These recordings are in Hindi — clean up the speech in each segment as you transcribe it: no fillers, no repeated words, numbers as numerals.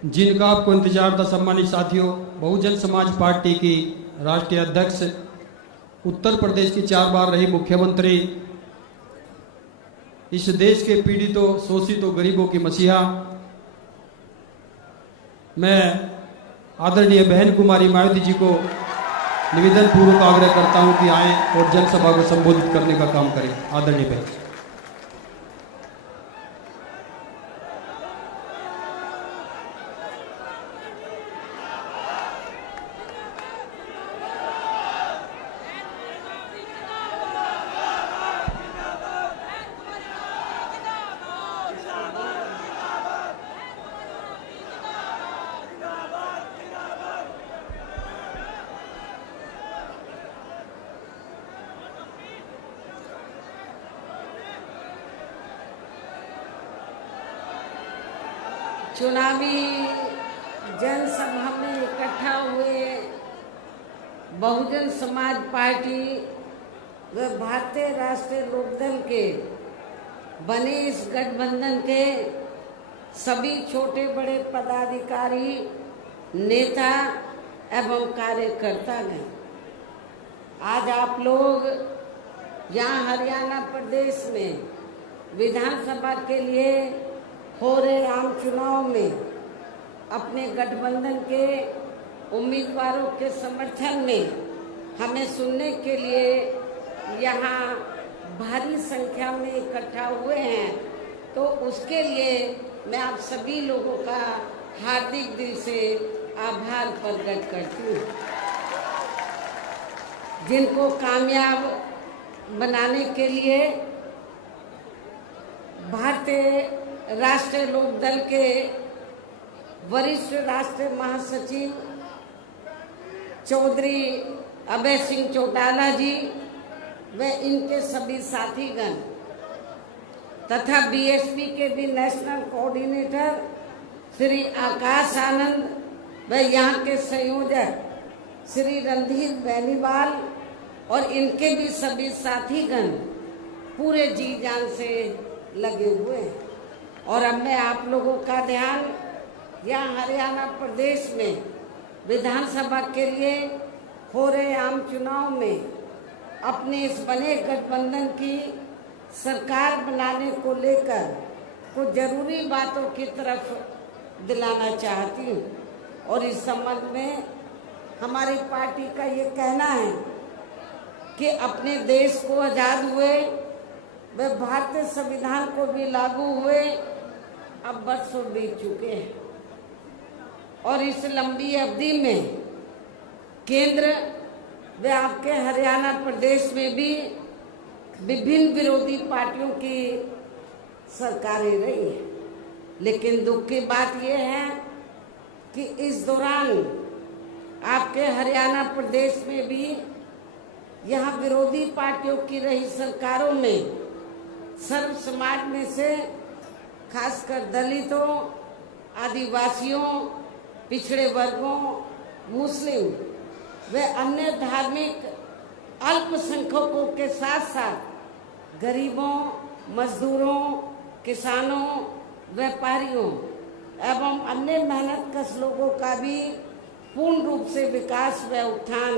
जिनका आपको इंतजार था। सम्मानित साथियों, बहुजन समाज पार्टी की राष्ट्रीय अध्यक्ष, उत्तर प्रदेश की 4 बार रही मुख्यमंत्री, इस देश के पीड़ितों, शोषितों, गरीबों की मसीहा, मैं आदरणीय बहन कुमारी मायावती जी को निवेदन पूर्वक आग्रह करता हूं कि आए और जनसभा को संबोधित करने का काम करें। आदरणीय बहन। चुनावी जनसभा में इकट्ठा हुए बहुजन समाज पार्टी व भारतीय राष्ट्रीय लोकदल के बने इस गठबंधन के सभी छोटे बड़े पदाधिकारी, नेता एवं कार्यकर्तागण, आज आप लोग यहाँ हरियाणा प्रदेश में विधानसभा के लिए हो रहे आम चुनाव में अपने गठबंधन के उम्मीदवारों के समर्थन में हमें सुनने के लिए यहाँ भारी संख्या में इकट्ठा हुए हैं, तो उसके लिए मैं आप सभी लोगों का हार्दिक दिल से आभार प्रकट करती हूँ। जिनको कामयाब बनाने के लिए भारतीय राष्ट्रीय लोकदल के वरिष्ठ राष्ट्रीय महासचिव चौधरी अभय सिंह चौटाला जी व इनके सभी साथीगण तथा बीएसपी के भी नेशनल कोऑर्डिनेटर श्री आकाश आनंद व यहाँ के संयोजक श्री रणधीर बेनीवाल और इनके भी सभी साथीगण पूरे जी जान से लगे हुए हैं। और अब मैं आप लोगों का ध्यान यहाँ हरियाणा प्रदेश में विधानसभा के लिए हो रहे आम चुनाव में अपने इस बने गठबंधन की सरकार बनाने को लेकर कुछ जरूरी बातों की तरफ दिलाना चाहती हूँ। और इस संबंध में हमारी पार्टी का ये कहना है कि अपने देश को आज़ाद हुए व भारतीय संविधान को भी लागू हुए अब बरसों बीत चुके हैं, और इस लंबी अवधि में केंद्र व आपके हरियाणा प्रदेश में भी विभिन्न विरोधी पार्टियों की सरकारें रही हैं। लेकिन दुख की बात यह है कि इस दौरान आपके हरियाणा प्रदेश में भी यहाँ विरोधी पार्टियों की रही सरकारों में सर्व समाज में से खासकर दलितों, आदिवासियों, पिछड़े वर्गों, मुस्लिम व अन्य धार्मिक अल्पसंख्यकों के साथ साथ गरीबों, मजदूरों, किसानों, व्यापारियों एवं अन्य मेहनतकश लोगों का भी पूर्ण रूप से विकास व उत्थान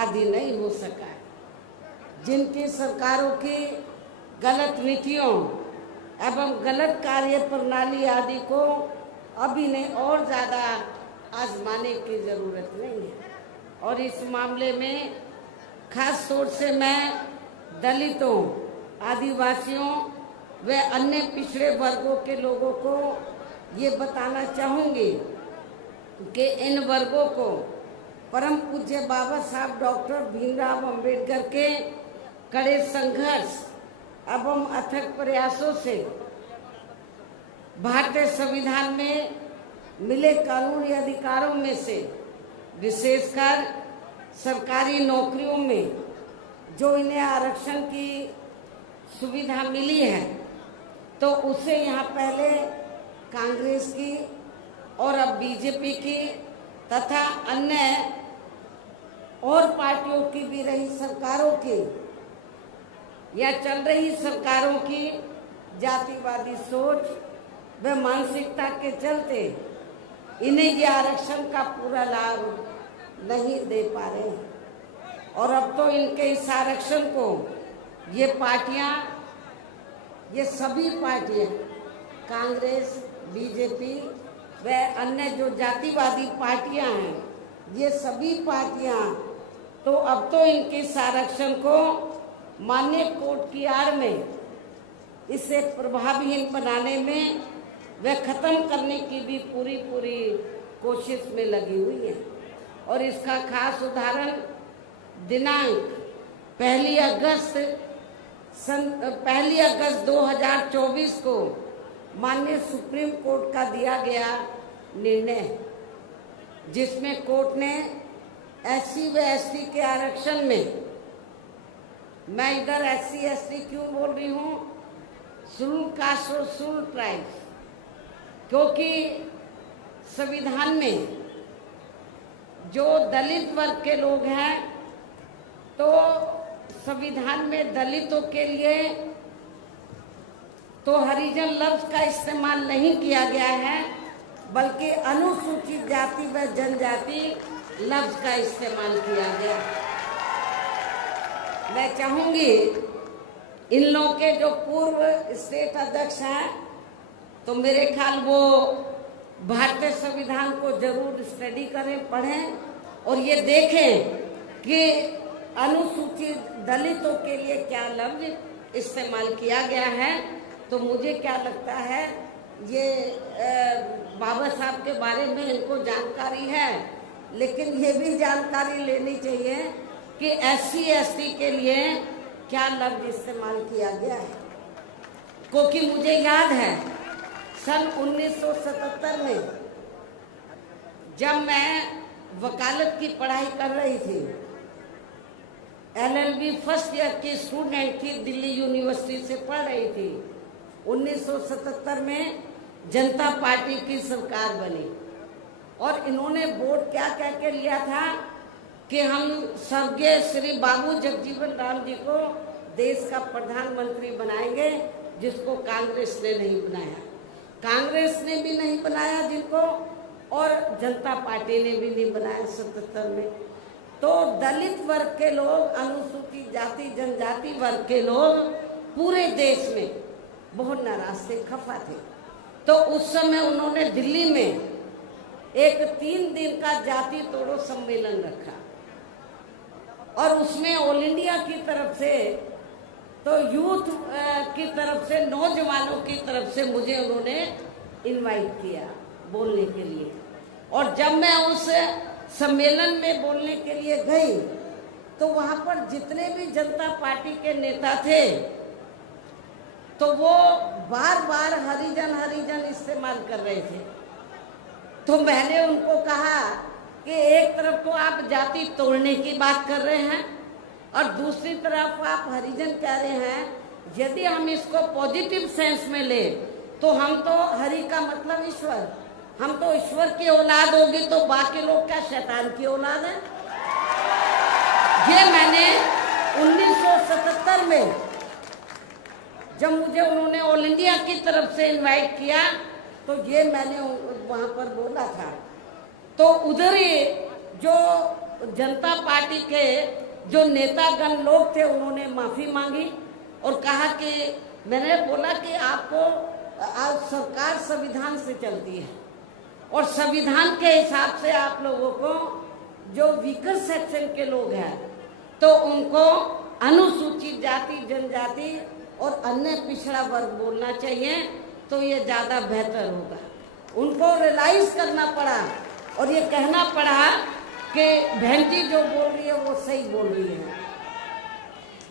आदि नहीं हो सका। जिनकी सरकारों की गलत नीतियों एवं गलत कार्य प्रणाली आदि को अभी नहीं और ज़्यादा आजमाने की ज़रूरत नहीं है। और इस मामले में खास तौर से मैं दलितों, आदिवासियों व अन्य पिछड़े वर्गों के लोगों को ये बताना चाहूँगी कि इन वर्गों को परम पूज्य बाबा साहब डॉक्टर भीमराव अंबेडकर के कड़े संघर्ष एवं अथक प्रयासों से भारतीय संविधान में मिले कानूनी अधिकारों में से विशेषकर सरकारी नौकरियों में जो इन्हें आरक्षण की सुविधा मिली है, तो उसे यहाँ पहले कांग्रेस की और अब बीजेपी की तथा अन्य और पार्टियों की भी रही सरकारों की या चल रही सरकारों की जातिवादी सोच व मानसिकता के चलते इन्हें ये आरक्षण का पूरा लाभ नहीं दे पा रहे हैं। और अब तो इनके इस आरक्षण को ये पार्टियां, ये सभी पार्टियां, कांग्रेस, बीजेपी व अन्य जो जातिवादी पार्टियां हैं, ये सभी पार्टियां तो अब तो इनके इस आरक्षण को मान्य कोर्ट की आड़ में इसे प्रभावहीन बनाने में व खत्म करने की भी पूरी कोशिश में लगी हुई है। और इसका खास उदाहरण दिनांक 1 अगस्त 2024 को माननीय सुप्रीम कोर्ट का दिया गया निर्णय, जिसमें कोर्ट ने SC व ST के आरक्षण में, मैं इधर SC ST क्यों बोल रही हूँ, शेड्यूल कास्ट और शेड्यूल ट्राइब्स, क्योंकि संविधान में जो दलित वर्ग के लोग हैं, तो संविधान में दलितों के लिए तो हरिजन लफ्ज का इस्तेमाल नहीं किया गया है, बल्कि अनुसूचित जाति व जनजाति लफ्ज का इस्तेमाल किया गया। मैं चाहूंगी इन लोगों के जो पूर्व स्टेट अध्यक्ष हैं, तो मेरे ख्याल वो भारतीय संविधान को जरूर स्टडी करें, पढ़ें और ये देखें कि अनुसूचित दलितों के लिए क्या लफ्ज इस्तेमाल किया गया है। तो मुझे क्या लगता है, ये बाबा साहब के बारे में इनको जानकारी है, लेकिन ये भी जानकारी लेनी चाहिए कि SC ST के लिए क्या लफ्ज इस्तेमाल किया गया है। क्योंकि मुझे याद है सन 1977 में जब मैं वकालत की पढ़ाई कर रही थी, LLB फर्स्ट ईयर की स्टूडेंट थी, दिल्ली यूनिवर्सिटी से पढ़ रही थी। 1977 में जनता पार्टी की सरकार बनी और इन्होंने वोट क्या कह के लिया था कि हम स्वर्गीय श्री बाबू जगजीवन राम जी को देश का प्रधानमंत्री बनाएंगे, जिसको कांग्रेस ने नहीं बनाया। कांग्रेस ने भी नहीं बनाया जिनको, और जनता पार्टी ने भी नहीं बनाया 77 में। तो दलित वर्ग के लोग, अनुसूचित जाति जनजाति वर्ग के लोग पूरे देश में बहुत नाराज थे, खफा थे। तो उस समय उन्होंने दिल्ली में एक 3 दिन का जाति तोड़ो सम्मेलन रखा और उसमें ऑल इंडिया की तरफ से, तो यूथ की तरफ से, नौजवानों की तरफ से मुझे उन्होंने इनवाइट किया बोलने के लिए। और जब मैं उस सम्मेलन में बोलने के लिए गई, तो वहां पर जितने भी जनता पार्टी के नेता थे, तो वो बार बार हरिजन हरिजन इस्तेमाल कर रहे थे। तो मैंने उनको कहा कि एक तरफ तो आप जाति तोड़ने की बात कर रहे हैं और दूसरी तरफ आप हरिजन कह रहे हैं। यदि हम इसको पॉजिटिव सेंस में ले तो हम तो हरि का मतलब ईश्वर, हम तो ईश्वर की औलाद होगी, तो बाकी लोग क्या शैतान की औलाद है। ये मैंने 1977 में जब मुझे उन्होंने ऑल इंडिया की तरफ से इनवाइट किया, तो ये मैंने वहां पर बोला था। तो उधर ही जो जनता पार्टी के जो नेतागण लोग थे, उन्होंने माफी मांगी और कहा कि, मैंने बोला कि आपको, आप सरकार संविधान से चलती है और संविधान के हिसाब से आप लोगों को जो वीकर सेक्शन के लोग हैं, तो उनको अनुसूचित जाति जनजाति और अन्य पिछड़ा वर्ग बोलना चाहिए, तो ये ज्यादा बेहतर होगा। उनको रियलाइज करना पड़ा और ये कहना पड़ा कि बहन जी जो बोल रही है वो सही बोल रही है।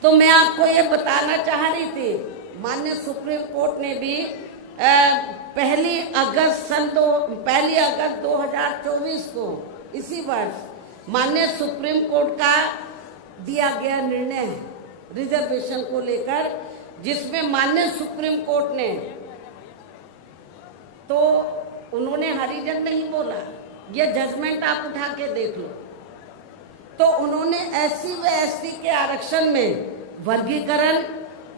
तो मैं आपको ये बताना चाह रही थी, माननीय सुप्रीम कोर्ट ने भी 1 अगस्त 2024 को, इसी वर्ष, माननीय सुप्रीम कोर्ट का दिया गया निर्णय है रिजर्वेशन को लेकर, जिसमें माननीय सुप्रीम कोर्ट ने, तो उन्होंने हरिजन नहीं बोला, ये जजमेंट आप उठा के देख लो। तो उन्होंने SC व ST के आरक्षण में वर्गीकरण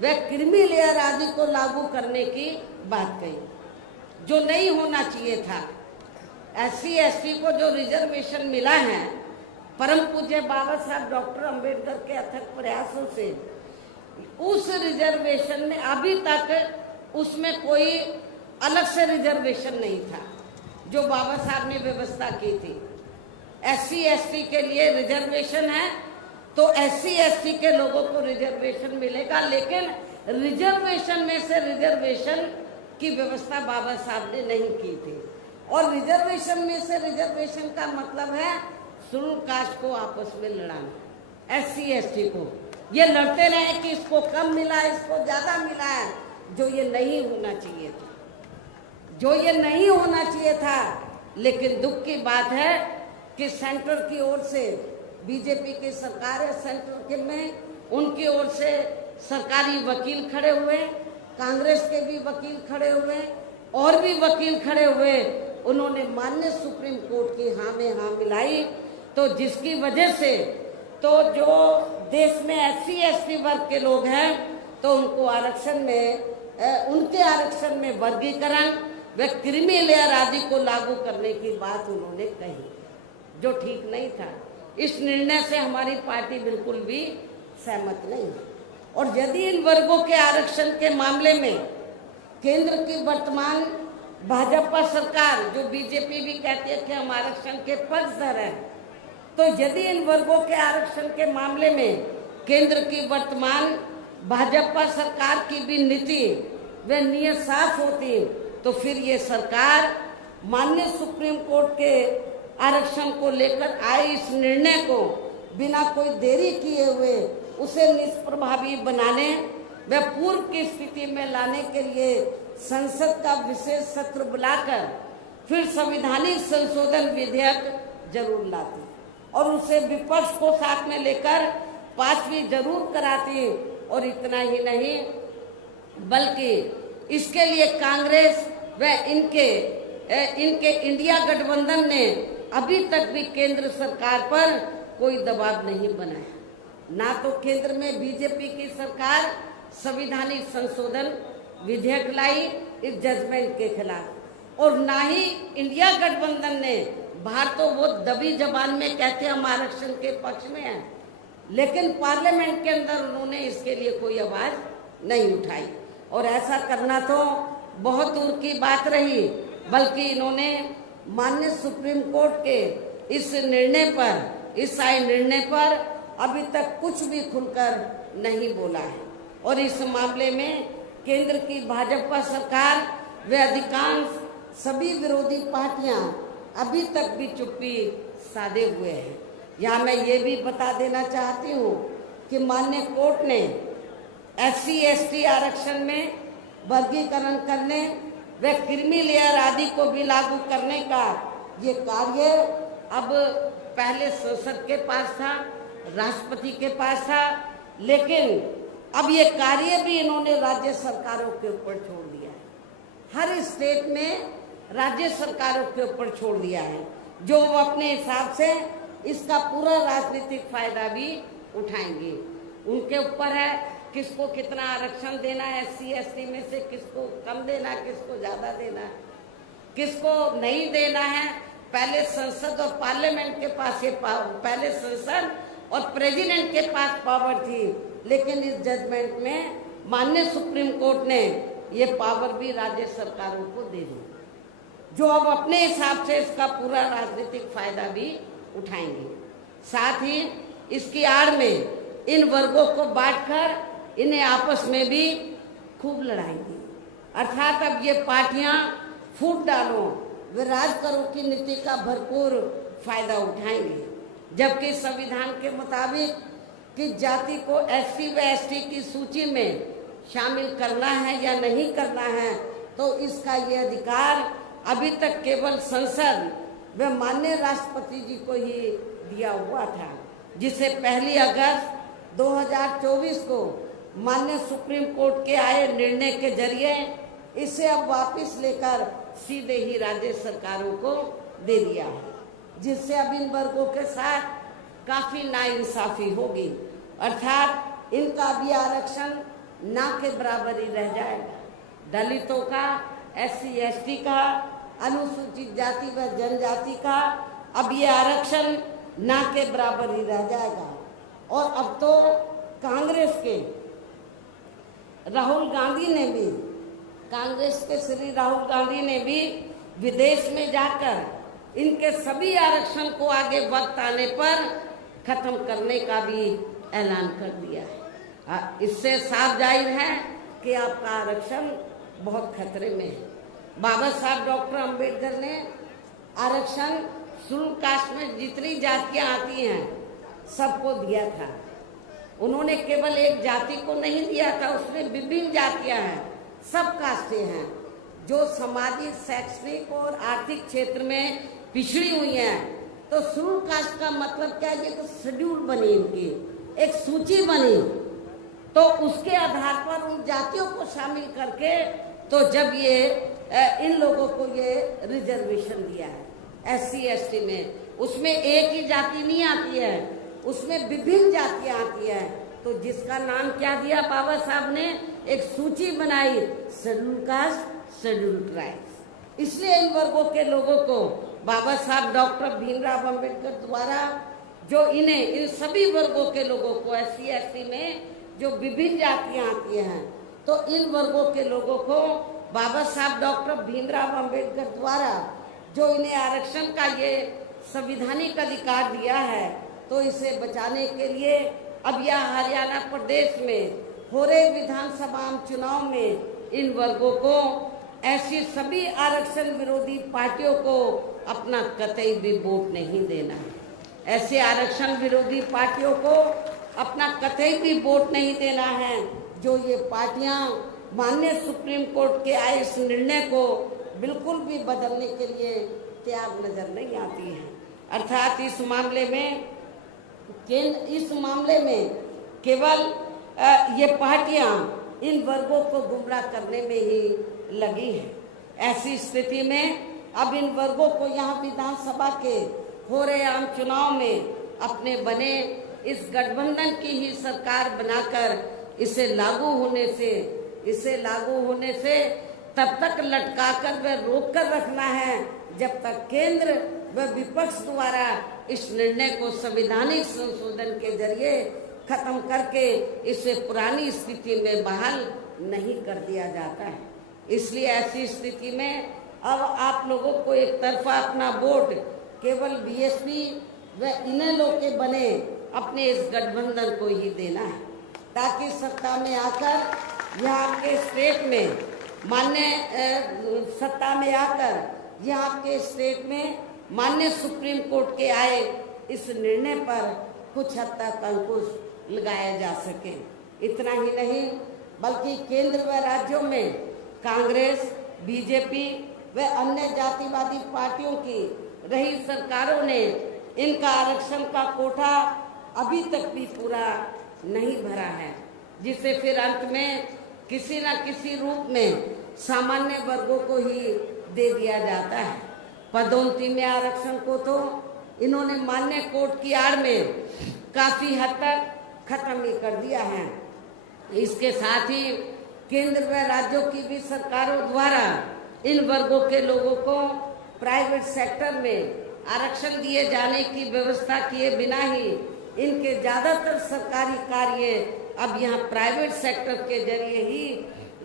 व क्रीमी लेयर आदि को लागू करने की बात कही, जो नहीं होना चाहिए था। SC ST को जो रिजर्वेशन मिला है परम पूज्य बाबा साहब डॉक्टर अंबेडकर के अथक प्रयासों से, उस रिजर्वेशन में अभी तक उसमें कोई अलग से रिजर्वेशन नहीं था जो बाबा साहब ने व्यवस्था की थी। SC ST के लिए रिजर्वेशन है तो SC ST के लोगों को रिजर्वेशन मिलेगा, लेकिन रिजर्वेशन में से रिजर्वेशन की व्यवस्था बाबा साहब ने नहीं की थी। और रिजर्वेशन में से रिजर्वेशन का मतलब है शेड्यूल कास्ट को आपस में लड़ाना। SC ST को ये लड़ते रहे कि इसको कम मिला, इसको ज्यादा मिला है, जो ये नहीं होना चाहिए था, जो ये नहीं होना चाहिए था। लेकिन दुख की बात है कि सेंटर की ओर से बीजेपी की सरकार है, सेंटर के में उनकी ओर से सरकारी वकील खड़े हुए, कांग्रेस के भी वकील खड़े हुए और भी वकील खड़े हुए, उन्होंने माननीय सुप्रीम कोर्ट की हाँ में हाँ मिलाई। तो जिसकी वजह से तो जो देश में SC ST वर्ग के लोग हैं तो उनको आरक्षण में, उनके आरक्षण में वर्गीकरण व क्रीमी लेयर आदि को लागू करने की बात उन्होंने कही, जो ठीक नहीं था। इस निर्णय से हमारी पार्टी बिल्कुल भी सहमत नहीं है। और यदि इन वर्गों के आरक्षण के मामले में केंद्र की वर्तमान भाजपा सरकार, जो बीजेपी भी कहती है कि हम आरक्षण के पक्षधर हैं, तो यदि इन वर्गों के आरक्षण के मामले में केंद्र की वर्तमान भाजपा सरकार की भी नीति व नीयत साफ होती तो फिर ये सरकार माननीय सुप्रीम कोर्ट के आरक्षण को लेकर आए इस निर्णय को बिना कोई देरी किए हुए उसे निष्प्रभावी बनाने व पूर्व की स्थिति में लाने के लिए संसद का विशेष सत्र बुलाकर फिर संवैधानिक संशोधन विधेयक जरूर लाती और उसे विपक्ष को साथ में लेकर पास भी जरूर कराती। और इतना ही नहीं बल्कि इसके लिए कांग्रेस व इनके इंडिया गठबंधन ने अभी तक भी केंद्र सरकार पर कोई दबाव नहीं बनाया। ना तो केंद्र में बीजेपी की सरकार संवैधानिक संशोधन विधेयक लाई इस जजमेंट के खिलाफ, और ना ही इंडिया गठबंधन ने, बाहर तो वो दबी जबान में कहते हैं हम आरक्षण के पक्ष में हैं, लेकिन पार्लियामेंट के अंदर उन्होंने इसके लिए कोई आवाज नहीं उठाई। और ऐसा करना तो बहुत दूर की बात रही, बल्कि इन्होंने माननीय सुप्रीम कोर्ट के इस निर्णय पर, इस आए निर्णय पर अभी तक कुछ भी खुलकर नहीं बोला है। और इस मामले में केंद्र की भाजपा सरकार व अधिकांश सभी विरोधी पार्टियां अभी तक भी चुप्पी साधे हुए हैं। यहाँ मैं ये भी बता देना चाहती हूँ कि माननीय कोर्ट ने SC ST आरक्षण में वर्गीकरण करने व क्रीमी लेयर आदि को भी लागू करने का ये कार्य अब पहले संसद के पास था, राष्ट्रपति के पास था, लेकिन अब ये कार्य भी इन्होंने राज्य सरकारों के ऊपर छोड़ दिया है। हर स्टेट में राज्य सरकारों के ऊपर छोड़ दिया है, जो वो अपने हिसाब से इसका पूरा राजनीतिक फायदा भी उठाएंगे। उनके ऊपर है किसको कितना आरक्षण देना है, SC ST में से किसको कम देना है, किसको ज्यादा देना है, किसको नहीं देना है। पहले संसद और पार्लियामेंट के पास ये पावर, पहले संसद और प्रेसिडेंट के पास पावर थी, लेकिन इस जजमेंट में माननीय सुप्रीम कोर्ट ने ये पावर भी राज्य सरकारों को दे दी, जो अब अपने हिसाब से इसका पूरा राजनीतिक फायदा भी उठाएंगे। साथ ही इसकी आड़ में इन वर्गों को बांटकर इन्हें आपस में भी खूब लड़ाएंगे। अर्थात अब ये पार्टियां फूट डालो वे राज करो की नीति का भरपूर फायदा उठाएंगे, जबकि संविधान के मुताबिक कि जाति को SC व ST की सूची में शामिल करना है या नहीं करना है, तो इसका ये अधिकार अभी तक केवल संसद व माननीय राष्ट्रपति जी को ही दिया हुआ था, जिसे 1 अगस्त 2024 को माननीय सुप्रीम कोर्ट के आए निर्णय के जरिए इसे अब वापस लेकर सीधे ही राज्य सरकारों को दे दिया है, जिससे अब इन वर्गों के साथ काफी नाइंसाफी होगी। अर्थात इनका भी आरक्षण ना के बराबर ही रह जाएगा। दलितों का, SC ST का, अनुसूचित जाति व जनजाति का अब ये आरक्षण ना के बराबर ही रह जाएगा। और अब तो कांग्रेस के राहुल गांधी ने भी, कांग्रेस के श्री राहुल गांधी ने भी विदेश में जाकर इनके सभी आरक्षण को आगे वक्त आने पर खत्म करने का भी ऐलान कर दिया है। इससे साफ जाहिर है कि आपका आरक्षण बहुत खतरे में है। बाबा साहब डॉक्टर अंबेडकर ने आरक्षण शेड्यूल कास्ट में जितनी जातियां आती हैं सबको दिया था। उन्होंने केवल एक जाति को नहीं दिया था, उसमें विभिन्न जातियां हैं, सब कास्टें हैं जो सामाजिक, शैक्षणिक और आर्थिक क्षेत्र में पिछड़ी हुई हैं। तो शेड्यूल कास्ट का मतलब क्या है? ये तो शेड्यूल बनी, इनकी एक सूची बनी, तो उसके आधार पर उन जातियों को शामिल करके तो जब ये इन लोगों को ये रिजर्वेशन दिया है SC ST में, उसमें एक ही जाति नहीं आती है, उसमें विभिन्न जातियां आती है। तो जिसका नाम क्या दिया बाबा साहब ने, एक सूची बनाई, शेड्यूल कास्ट, शेड्यूल ट्राइब्स। इसलिए इन वर्गों के लोगों को बाबा साहब डॉक्टर भीमराव अंबेडकर द्वारा जो इन्हें, इन सभी वर्गों के लोगों को SC ST में जो विभिन्न जातियां आती हैं, तो इन वर्गों के लोगों को बाबा साहब डॉक्टर भीमराव अंबेडकर द्वारा जो इन्हें आरक्षण का ये संवैधानिक अधिकार दिया है, तो इसे बचाने के लिए अब यह हरियाणा प्रदेश में हो रहे विधानसभा चुनाव में इन वर्गों को, ऐसी सभी आरक्षण विरोधी पार्टियों को अपना कतई भी वोट नहीं देना है। ऐसे आरक्षण विरोधी पार्टियों को अपना कतई भी वोट नहीं देना है जो ये पार्टियां माननीय सुप्रीम कोर्ट के आए इस निर्णय को बिल्कुल भी बदलने के लिए तैयार नजर नहीं आती है। अर्थात इस मामले में केवल ये पार्टियां इन वर्गों को गुमराह करने में ही लगी है। ऐसी स्थिति में अब इन वर्गों को यहाँ विधानसभा के हो रहे आम चुनाव में अपने बने इस गठबंधन की ही सरकार बनाकर इसे लागू होने से तब तक लटकाकर व रोक कर रखना है जब तक केंद्र व विपक्ष द्वारा इस निर्णय को संवैधानिक संशोधन के जरिए खत्म करके इसे पुरानी स्थिति में बहाल नहीं कर दिया जाता है। इसलिए ऐसी स्थिति में अब आप लोगों को एक तरफा अपना वोट केवल BSP व इन्हीं लोग के बने अपने इस गठबंधन को ही देना है, ताकि सत्ता में आकर यहाँ आपके स्टेट में माननीय सुप्रीम कोर्ट के आए इस निर्णय पर कुछ हद तक अंकुश लगाया जा सके। इतना ही नहीं बल्कि केंद्र व राज्यों में कांग्रेस, BJP व अन्य जातिवादी पार्टियों की रही सरकारों ने इनका आरक्षण का कोटा अभी तक भी पूरा नहीं भरा है, जिसे फिर अंत में किसी न किसी रूप में सामान्य वर्गों को ही दे दिया जाता है। पदोन्नति में आरक्षण को तो इन्होंने मान्य कोर्ट की आड़ में काफी हद तक खत्म ही कर दिया है। इसके साथ ही केंद्र व राज्यों की भी सरकारों द्वारा इन वर्गों के लोगों को प्राइवेट सेक्टर में आरक्षण दिए जाने की व्यवस्था किए बिना ही इनके ज्यादातर सरकारी कार्य अब यहाँ प्राइवेट सेक्टर के जरिए ही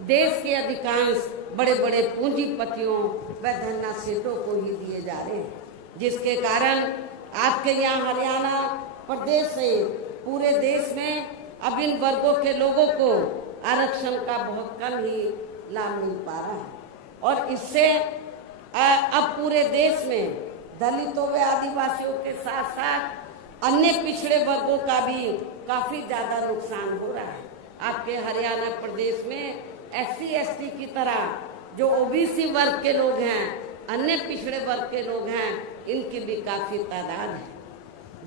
देश के अधिकांश बड़े बड़े पूंजीपतियों व धन्नासेठों को ही दिए जा रहे हैं, जिसके कारण आपके यहाँ हरियाणा प्रदेश से पूरे देश में अब इन वर्गों के लोगों को आरक्षण का बहुत कम ही लाभ मिल पा रहा है। और इससे अब पूरे देश में दलितों व आदिवासियों के साथ साथ अन्य पिछड़े वर्गों का भी काफी ज्यादा नुकसान हो रहा है। आपके हरियाणा प्रदेश में SC ST की तरह जो OBC वर्ग के लोग हैं, अन्य पिछड़े वर्ग के लोग हैं, इनकी भी काफी तादाद है।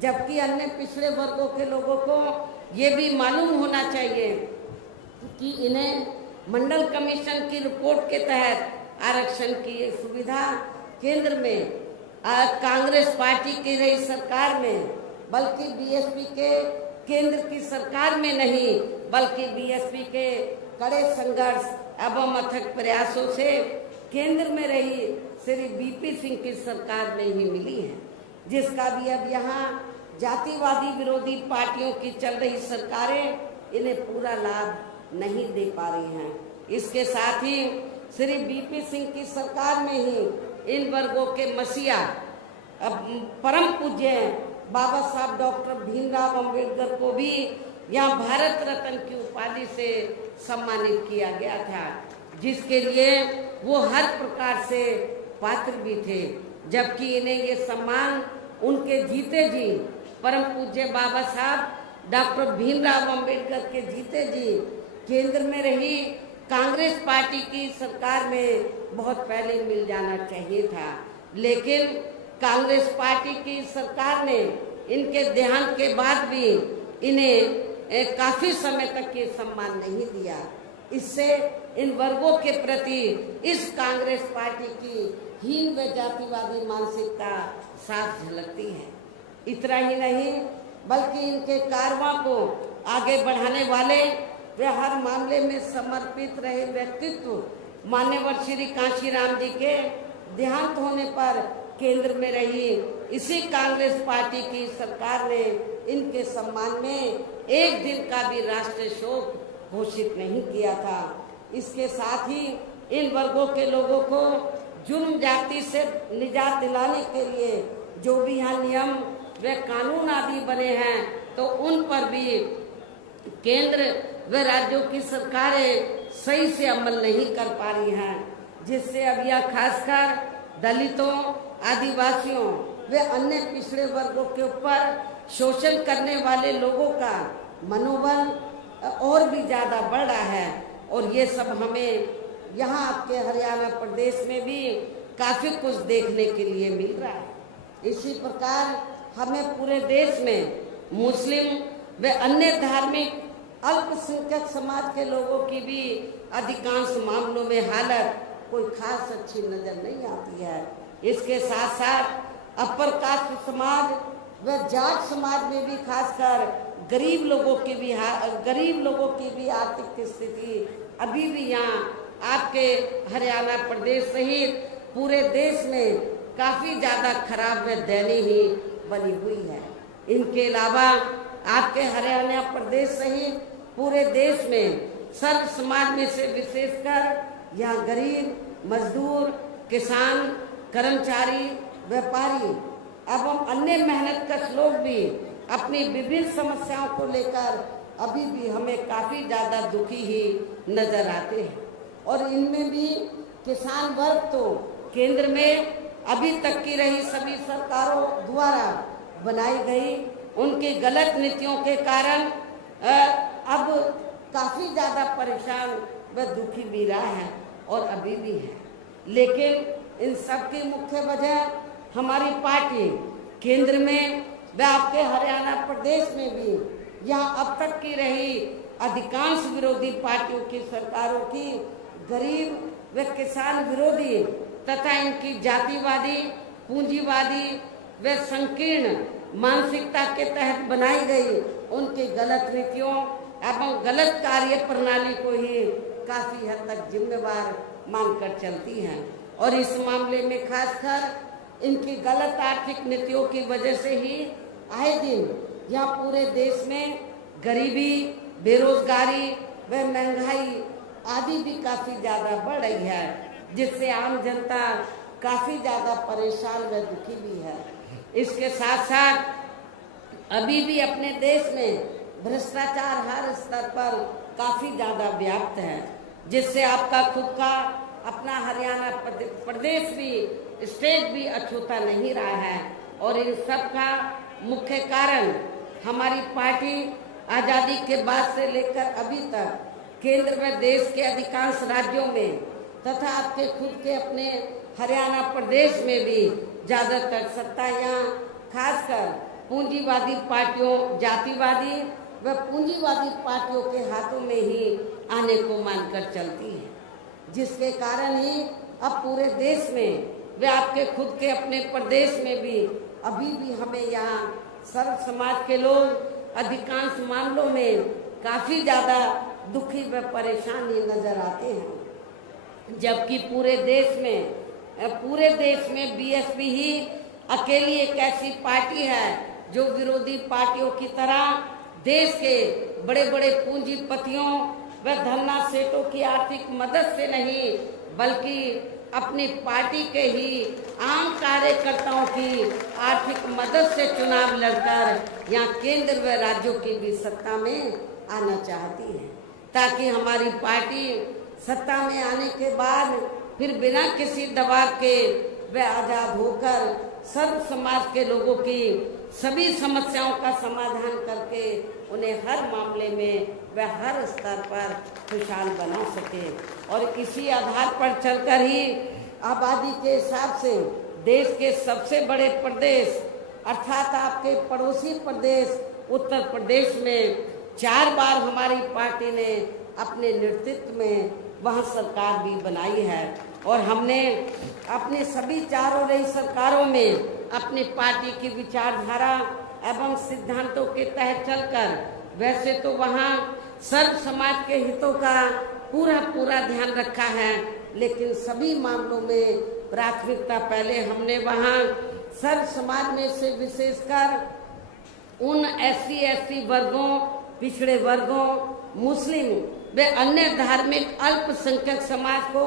जबकि अन्य पिछड़े वर्गों के लोगों को ये भी मालूम होना चाहिए कि इन्हें मंडल कमीशन की रिपोर्ट के तहत आरक्षण की एक सुविधा केंद्र में कांग्रेस पार्टी की रही सरकार में, बल्कि BSP के केंद्र की सरकार में नहीं, बल्कि BSP के कड़े संघर्ष एवं अथक प्रयासों से केंद्र में रही श्री बीपी सिंह की सरकार में ही मिली है, जिसका भी अब यहाँ जातिवादी विरोधी पार्टियों की चल रही सरकारें इन्हें पूरा लाभ नहीं दे पा रही हैं। इसके साथ ही श्री बीपी सिंह की सरकार में ही इन वर्गों के मसीहा परम पूज्य बाबा साहब डॉक्टर भीमराव अंबेडकर को भी यहाँ भारत रत्न की उपाधि से सम्मानित किया गया था, जिसके लिए वो हर प्रकार से पात्र भी थे। जबकि इन्हें ये सम्मान उनके जीते जी परम पूज्य बाबा साहब डॉक्टर भीमराव अंबेडकर के जीते जी केंद्र में रही कांग्रेस पार्टी की सरकार में बहुत पहले मिल जाना चाहिए था। लेकिन कांग्रेस पार्टी की सरकार ने इनके देहांत के बाद भी इन्हें काफी समय तक ये सम्मान नहीं दिया। इससे इन वर्गों के प्रति इस कांग्रेस पार्टी की हीन व जातिवादी मानसिकता साफ झलकती है। इतना ही नहीं बल्कि इनके कारवां को आगे बढ़ाने वाले वे हर मामले में समर्पित रहे व्यक्तित्व मान्यवर श्री कांशीराम जी के देहांत होने पर केंद्र में रही इसी कांग्रेस पार्टी की सरकार ने इनके सम्मान में एक दिन का भी राष्ट्रीय शोक घोषित नहीं किया था। इसके साथ ही इन वर्गों के लोगों को जुर्म जाति से निजात दिलाने के लिए जो भी यहाँ नियम व कानून आदि बने हैं तो उन पर भी केंद्र व राज्यों की सरकारें सही से अमल नहीं कर पा रही हैं, जिससे अब यह खासकर दलितों, आदिवासियों व अन्य पिछड़े वर्गों के ऊपर शोषण करने वाले लोगों का मनोबल और भी ज्यादा बढ़ रहा है। और ये सब हमें यहाँ आपके हरियाणा प्रदेश में भी काफी कुछ देखने के लिए मिल रहा है। इसी प्रकार हमें पूरे देश में मुस्लिम व अन्य धार्मिक अल्पसंख्यक समाज के लोगों की भी अधिकांश मामलों में हालत कोई खास अच्छी नजर नहीं आती है। इसके साथ साथ अपर कास्ट समाज व जाट समाज में भी खासकर गरीब लोगों की भी आर्थिक स्थिति अभी भी यहाँ आपके हरियाणा प्रदेश सहित पूरे देश में काफी ज्यादा खराब व दयनीय ही बनी हुई है। इनके अलावा आपके हरियाणा प्रदेश सहित पूरे देश में सर्व समाज में से विशेषकर यहाँ गरीब, मजदूर, किसान, कर्मचारी, व्यापारी एवं अन्य मेहनतकश लोग भी अपनी विभिन्न समस्याओं को लेकर अभी भी हमें काफी ज्यादा दुखी ही नजर आते हैं। और इनमें भी किसान वर्ग तो केंद्र में अभी तक की रही सभी सरकारों द्वारा बनाई गई उनकी गलत नीतियों के कारण अब काफी ज्यादा परेशान व दुखी भी रहा है और अभी भी है। लेकिन इन सब की मुख्य वजह हमारी पार्टी केंद्र में व आपके हरियाणा प्रदेश में भी यहाँ अब तक की रही अधिकांश विरोधी पार्टियों की सरकारों की गरीब व किसान विरोधी तथा इनकी जातिवादी, पूंजीवादी व संकीर्ण मानसिकता के तहत बनाई गई उनकी गलत नीतियों एवं गलत कार्य प्रणाली को ही काफी हद तक जिम्मेवार मानकर चलती हैं। और इस मामले में खासकर इनकी गलत आर्थिक नीतियों की वजह से ही आए दिन यहाँ पूरे देश में गरीबी, बेरोजगारी व महंगाई आदि भी काफी ज्यादा बढ़ रही है, जिससे आम जनता काफी ज्यादा परेशान व दुखी भी है। इसके साथ साथ अभी भी अपने देश में भ्रष्टाचार हर स्तर पर काफी ज्यादा व्याप्त है, जिससे आपका खुद का अपना हरियाणा प्रदेश भी स्टेट भी अछूता नहीं रहा है। और इन सब का मुख्य कारण हमारी पार्टी आजादी के बाद से लेकर अभी तक केंद्र व देश के अधिकांश राज्यों में तथा आपके खुद के अपने हरियाणा प्रदेश में भी ज्यादातर सत्ता यहाँ खासकर पूंजीवादी पार्टियों, जातिवादी व पूंजीवादी पार्टियों के हाथों में ही आने को मानकर चलती है, जिसके कारण ही अब पूरे देश में व आपके खुद के अपने प्रदेश में भी अभी भी हमें यहाँ सर्व समाज के लोग अधिकांश मामलों में काफी ज्यादा दुखी व परेशानी नजर आते हैं। जबकि पूरे देश में बीएसपी ही अकेली एक ऐसी पार्टी है जो विरोधी पार्टियों की तरह देश के बड़े बड़े पूंजीपतियों व धन्ना सेठों की आर्थिक मदद से नहीं बल्कि अपनी पार्टी के ही आम कार्यकर्ताओं की आर्थिक मदद से चुनाव लड़कर यहाँ केंद्र व राज्यों की भी सत्ता में आना चाहती है, ताकि हमारी पार्टी सत्ता में आने के बाद फिर बिना किसी दबाव के व आजाद होकर सर्व समाज के लोगों की सभी समस्याओं का समाधान करके उन्हें हर मामले में व हर स्तर पर खुशहाल बना सके। और इसी आधार पर चलकर ही आबादी के हिसाब से देश के सबसे बड़े प्रदेश अर्थात आपके पड़ोसी प्रदेश उत्तर प्रदेश में 4 बार हमारी पार्टी ने अपने नेतृत्व में वहाँ सरकार भी बनाई है। और हमने अपने सभी चारों रही सरकारों में अपनी पार्टी की विचारधारा एवं सिद्धांतों के तहत चलकर वैसे तो वहाँ सर्व समाज के हितों का पूरा ध्यान रखा है, लेकिन सभी मामलों में प्राथमिकता पहले हमने वहाँ सर्व समाज में से विशेषकर उन SC/ST वर्गों, पिछड़े वर्गों, मुस्लिम व अन्य धार्मिक अल्पसंख्यक समाज को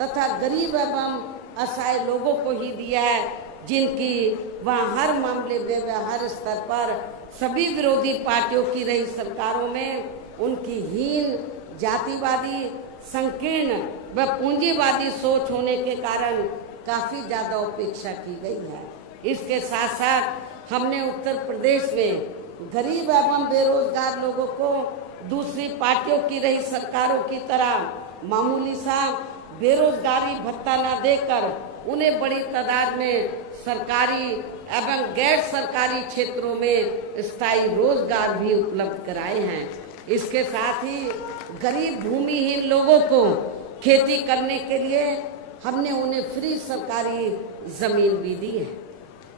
तथा गरीब एवं असहाय लोगों को ही दिया है, जिनकी वहाँ हर मामले में व हर स्तर पर सभी विरोधी पार्टियों की रही सरकारों में उनकी हीन, जातिवादी, संकीर्ण व पूंजीवादी सोच होने के कारण काफी ज्यादा उपेक्षा की गई है। इसके साथ साथ हमने उत्तर प्रदेश में गरीब एवं बेरोजगार लोगों को दूसरी पार्टियों की रही सरकारों की तरह मामूली सा बेरोजगारी भत्ता न देकर उन्हें बड़ी तादाद में सरकारी एवं गैर सरकारी क्षेत्रों में स्थायी रोजगार भी उपलब्ध कराए हैं। इसके साथ ही गरीब भूमिहीन लोगों को खेती करने के लिए हमने उन्हें फ्री सरकारी जमीन भी दी है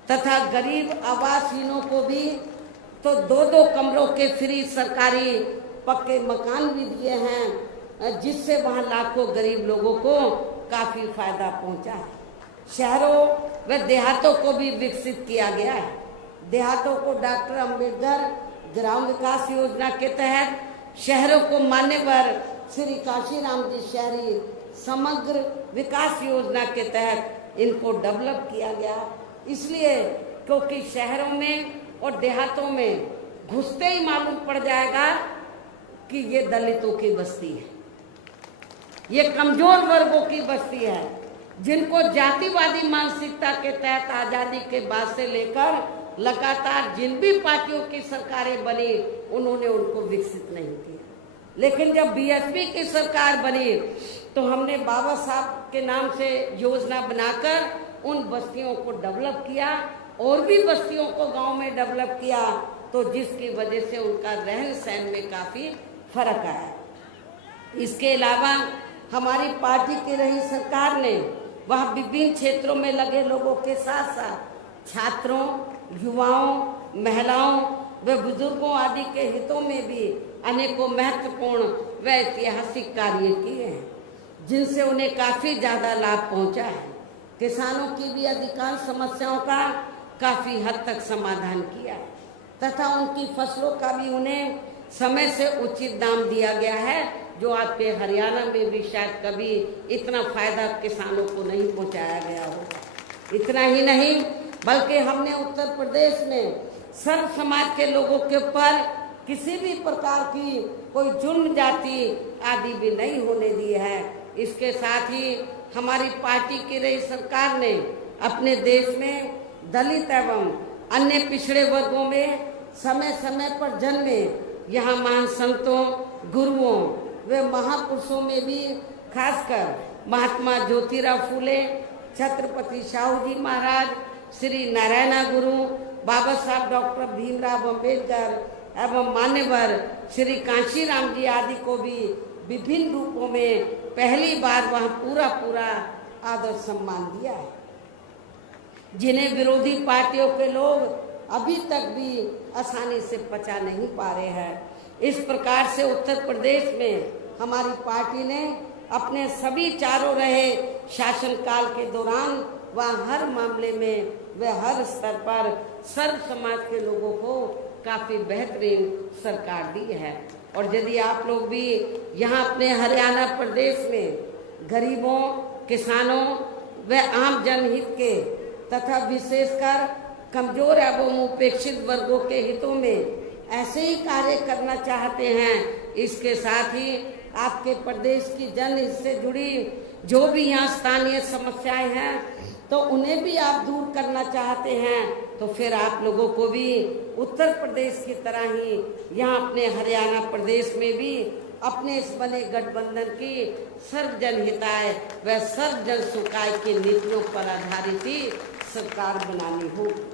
तथा गरीब आवासहीनों को भी तो 2-2 कमरों के फ्री सरकारी पक्के मकान भी दिए हैं, जिससे वहाँ लाखों गरीब लोगों को काफी फायदा पहुंचा है। शहरों व देहातों को भी विकसित किया गया है। देहातों को डॉक्टर अंबेडकर ग्राम विकास योजना के तहत, शहरों को मान्यवर श्री काशीराम जी शहरी समग्र विकास योजना के तहत इनको डेवलप किया गया। इसलिए क्योंकि शहरों में और देहातों में घुसते ही मालूम पड़ जाएगा कि ये दलितों की बस्ती है, ये कमजोर वर्गों की बस्ती है, जिनको जातिवादी मानसिकता के तहत आजादी के बाद से लेकर लगातार जिन भी पार्टियों की सरकारें बनी उन्होंने उनको विकसित नहीं किया। लेकिन जब बीएसपी की सरकार बनी तो हमने बाबा साहब के नाम से योजना बनाकर उन बस्तियों को डेवलप किया और भी बस्तियों को गांव में डेवलप किया, तो जिसकी वजह से उनका रहन सहन में काफी फर्क आया। इसके अलावा हमारी पार्टी की रही सरकार ने वह विभिन्न क्षेत्रों में लगे लोगों के साथ साथ छात्रों, युवाओं, महिलाओं व बुजुर्गों आदि के हितों में भी अनेकों महत्वपूर्ण व ऐतिहासिक कार्य किए हैं, जिनसे उन्हें काफी ज्यादा लाभ पहुंचा है। किसानों की भी अधिकांश समस्याओं का काफी हद तक समाधान किया तथा उनकी फसलों का भी उन्हें समय से उचित दाम दिया गया है, जो आपके हरियाणा में भी शायद कभी इतना फायदा किसानों को नहीं पहुंचाया गया होगा। इतना ही नहीं बल्कि हमने उत्तर प्रदेश में सर्व समाज के लोगों के ऊपर किसी भी प्रकार की कोई जुर्म जाति आदि भी नहीं होने दी है। इसके साथ ही हमारी पार्टी की रही सरकार ने अपने देश में दलित एवं अन्य पिछड़े वर्गों में समय समय पर जन्मे यहाँ महान संतों, गुरुओं व महापुरुषों में भी खासकर महात्मा ज्योतिराव फूले, छत्रपति शाहू जी महाराज, श्री नारायणा गुरु, बाबा साहब डॉक्टर भीमराव अंबेडकर एवं मान्यवर श्री कांशीराम जी आदि को भी विभिन्न रूपों में पहली बार वह पूरा आदर सम्मान दिया है, जिन्हें विरोधी पार्टियों के लोग अभी तक भी आसानी से पचा नहीं पा रहे हैं। इस प्रकार से उत्तर प्रदेश में हमारी पार्टी ने अपने सभी चारों रहे शासनकाल के दौरान वह हर मामले में वह हर स्तर पर सर्व समाज के लोगों को काफी बेहतरीन सरकार दी है। और यदि आप लोग भी यहाँ अपने हरियाणा प्रदेश में गरीबों, किसानों व आम जनहित के तथा विशेषकर कमजोर एवं उपेक्षित वर्गों के हितों में ऐसे ही कार्य करना चाहते हैं, इसके साथ ही आपके प्रदेश की जनहित से जुड़ी जो भी यहाँ स्थानीय समस्याएं हैं तो उन्हें भी आप दूर करना चाहते हैं, तो फिर आप लोगों को भी उत्तर प्रदेश की तरह ही यहाँ अपने हरियाणा प्रदेश में भी अपने इस बने गठबंधन की सर्व जनहिताय व सर्व जन सुखाय की नीतियों पर आधारित ही सरकार बनानी होगी,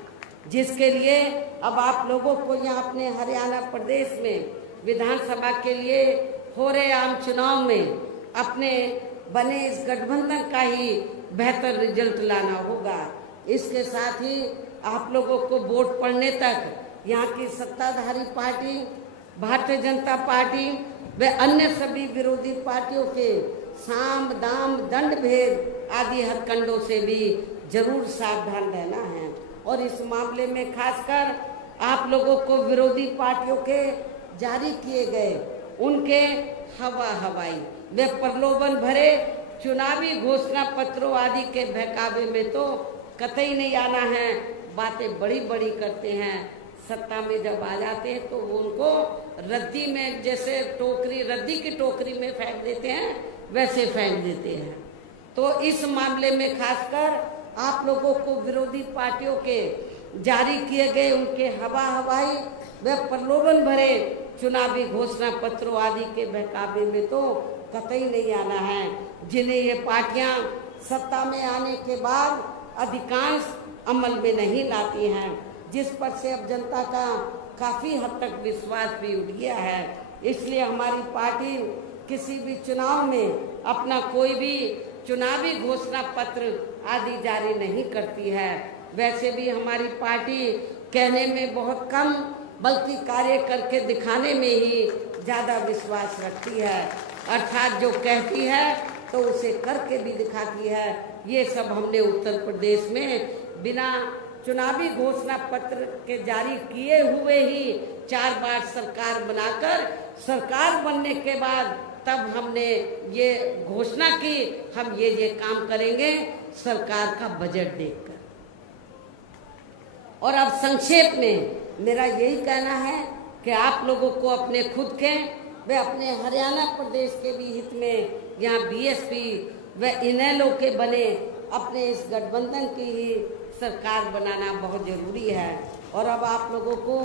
जिसके लिए अब आप लोगों को यहाँ अपने हरियाणा प्रदेश में विधानसभा के लिए हो रहे आम चुनाव में अपने बने इस गठबंधन का ही बेहतर रिजल्ट लाना होगा। इसके साथ ही आप लोगों को वोट पड़ने तक यहाँ की सत्ताधारी पार्टी भारतीय जनता पार्टी व अन्य सभी विरोधी पार्टियों के साम दाम दंड भेद आदि हथकंडों से भी जरूर सावधान रहना है। और इस मामले में खासकर आप लोगों को विरोधी पार्टियों के जारी किए गए उनके हवाई वे प्रलोभन भरे चुनावी घोषणा पत्रों आदि के बहकावे में तो कतई नहीं आना है। बातें बड़ी बड़ी करते हैं, सत्ता में जब आ जाते हैं तो वो उनको रद्दी में जैसे टोकरी रद्दी की टोकरी में फेंक देते हैं वैसे फेंक देते हैं। तो इस मामले में खासकर आप लोगों को विरोधी पार्टियों के जारी किए गए उनके हवाई व प्रलोभन भरे चुनावी घोषणा पत्रों आदि के बहकावे में तो कतई नहीं आना है, जिन्हें ये पार्टियां सत्ता में आने के बाद अधिकांश अमल में नहीं लाती हैं, जिस पर से अब जनता का काफी हद तक विश्वास भी उठ गया है। इसलिए हमारी पार्टी किसी भी चुनाव में अपना कोई भी चुनावी घोषणा पत्र आदि जारी नहीं करती है। वैसे भी हमारी पार्टी कहने में बहुत कम बल्कि कार्य करके दिखाने में ही ज़्यादा विश्वास रखती है, अर्थात जो कहती है तो उसे करके भी दिखाती है। ये सब हमने उत्तर प्रदेश में बिना चुनावी घोषणा पत्र के जारी किए हुए ही 4 बार सरकार बनाकर सरकार बनने के बाद तब हमने ये घोषणा की हम ये काम करेंगे सरकार का बजट देखकर। और अब संक्षेप में मेरा यही कहना है कि आप लोगों को अपने खुद के व अपने हरियाणा प्रदेश के भी हित में यहाँ बीएसपी व इनेलो के बने अपने इस गठबंधन की ही सरकार बनाना बहुत जरूरी है। और अब आप लोगों को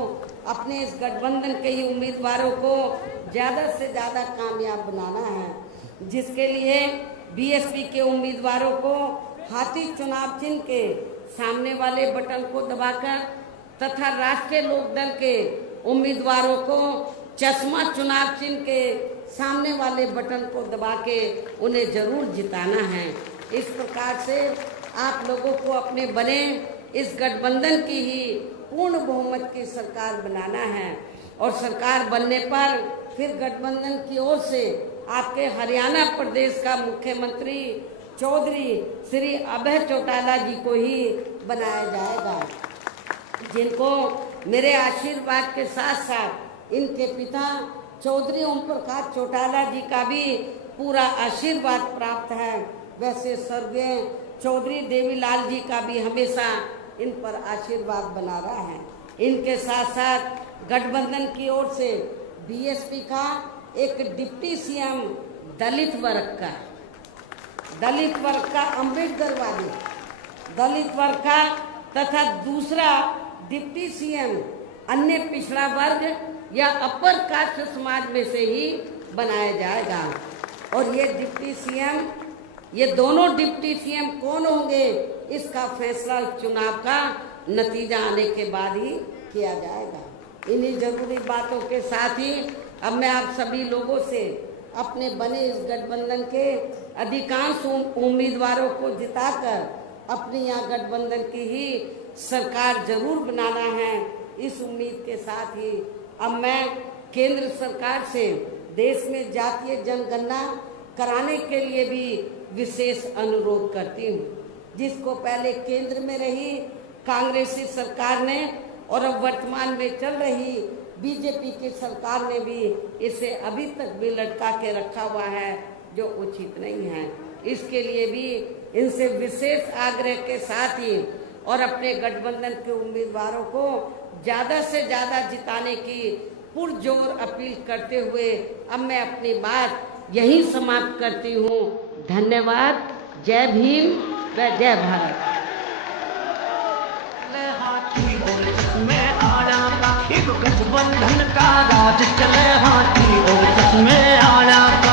अपने इस गठबंधन के ही उम्मीदवारों को ज़्यादा से ज़्यादा कामयाब बनाना है, जिसके लिए बीएसपी के उम्मीदवारों को हाथी चुनाव चिन्ह के सामने वाले बटन को दबाकर तथा राष्ट्रीय लोकदल के उम्मीदवारों को चश्मा चुनाव चिन्ह के सामने वाले बटन को दबा के उन्हें जरूर जिताना है। इस प्रकार से आप लोगों को अपने बने इस गठबंधन की ही पूर्ण बहुमत की सरकार बनाना है। और सरकार बनने पर फिर गठबंधन की ओर से आपके हरियाणा प्रदेश का मुख्यमंत्री चौधरी श्री अभय चौटाला जी को ही बनाया जाएगा, जिनको मेरे आशीर्वाद के साथ साथ इनके पिता चौधरी ओम प्रकाश चौटाला जी का भी पूरा आशीर्वाद प्राप्त है। वैसे स्वर्गीय चौधरी देवीलाल जी का भी हमेशा इन पर आशीर्वाद बना रहा है। इनके साथ साथ गठबंधन की ओर से बीएसपी का एक डिप्टी सीएम दलित वर्ग का अम्बेडकरवादी दलित वर्ग का तथा दूसरा डिप्टी सीएम अन्य पिछड़ा वर्ग या अपर कास्ट समाज में से ही बनाया जाएगा। और ये दोनों डिप्टी सीएम कौन होंगे इसका फैसला चुनाव का नतीजा आने के बाद ही किया जाएगा। इन्हीं जरूरी बातों के साथ ही अब मैं आप सभी लोगों से अपने बने इस गठबंधन के अधिकांश उम्मीदवारों को जिताकर अपनी यहाँ गठबंधन की ही सरकार जरूर बनाना है। इस उम्मीद के साथ ही अब मैं केंद्र सरकार से देश में जातीय जनगणना कराने के लिए भी विशेष अनुरोध करती हूँ। जिसको पहले केंद्र में रही कांग्रेसी सरकार ने और अब वर्तमान में चल रही बीजेपी की सरकार ने भी इसे अभी तक भी लटका के रखा हुआ है, जो उचित नहीं है। इसके लिए भी इनसे विशेष आग्रह के साथ ही और अपने गठबंधन के उम्मीदवारों को ज़्यादा से ज़्यादा जिताने की पुरजोर अपील करते हुए अब मैं अपनी बात यहीं समाप्त करती हूँ। धन्यवाद। जय भीम व जय भारत। में आया एक गठबंधन का राज चले, हाथी और में आया।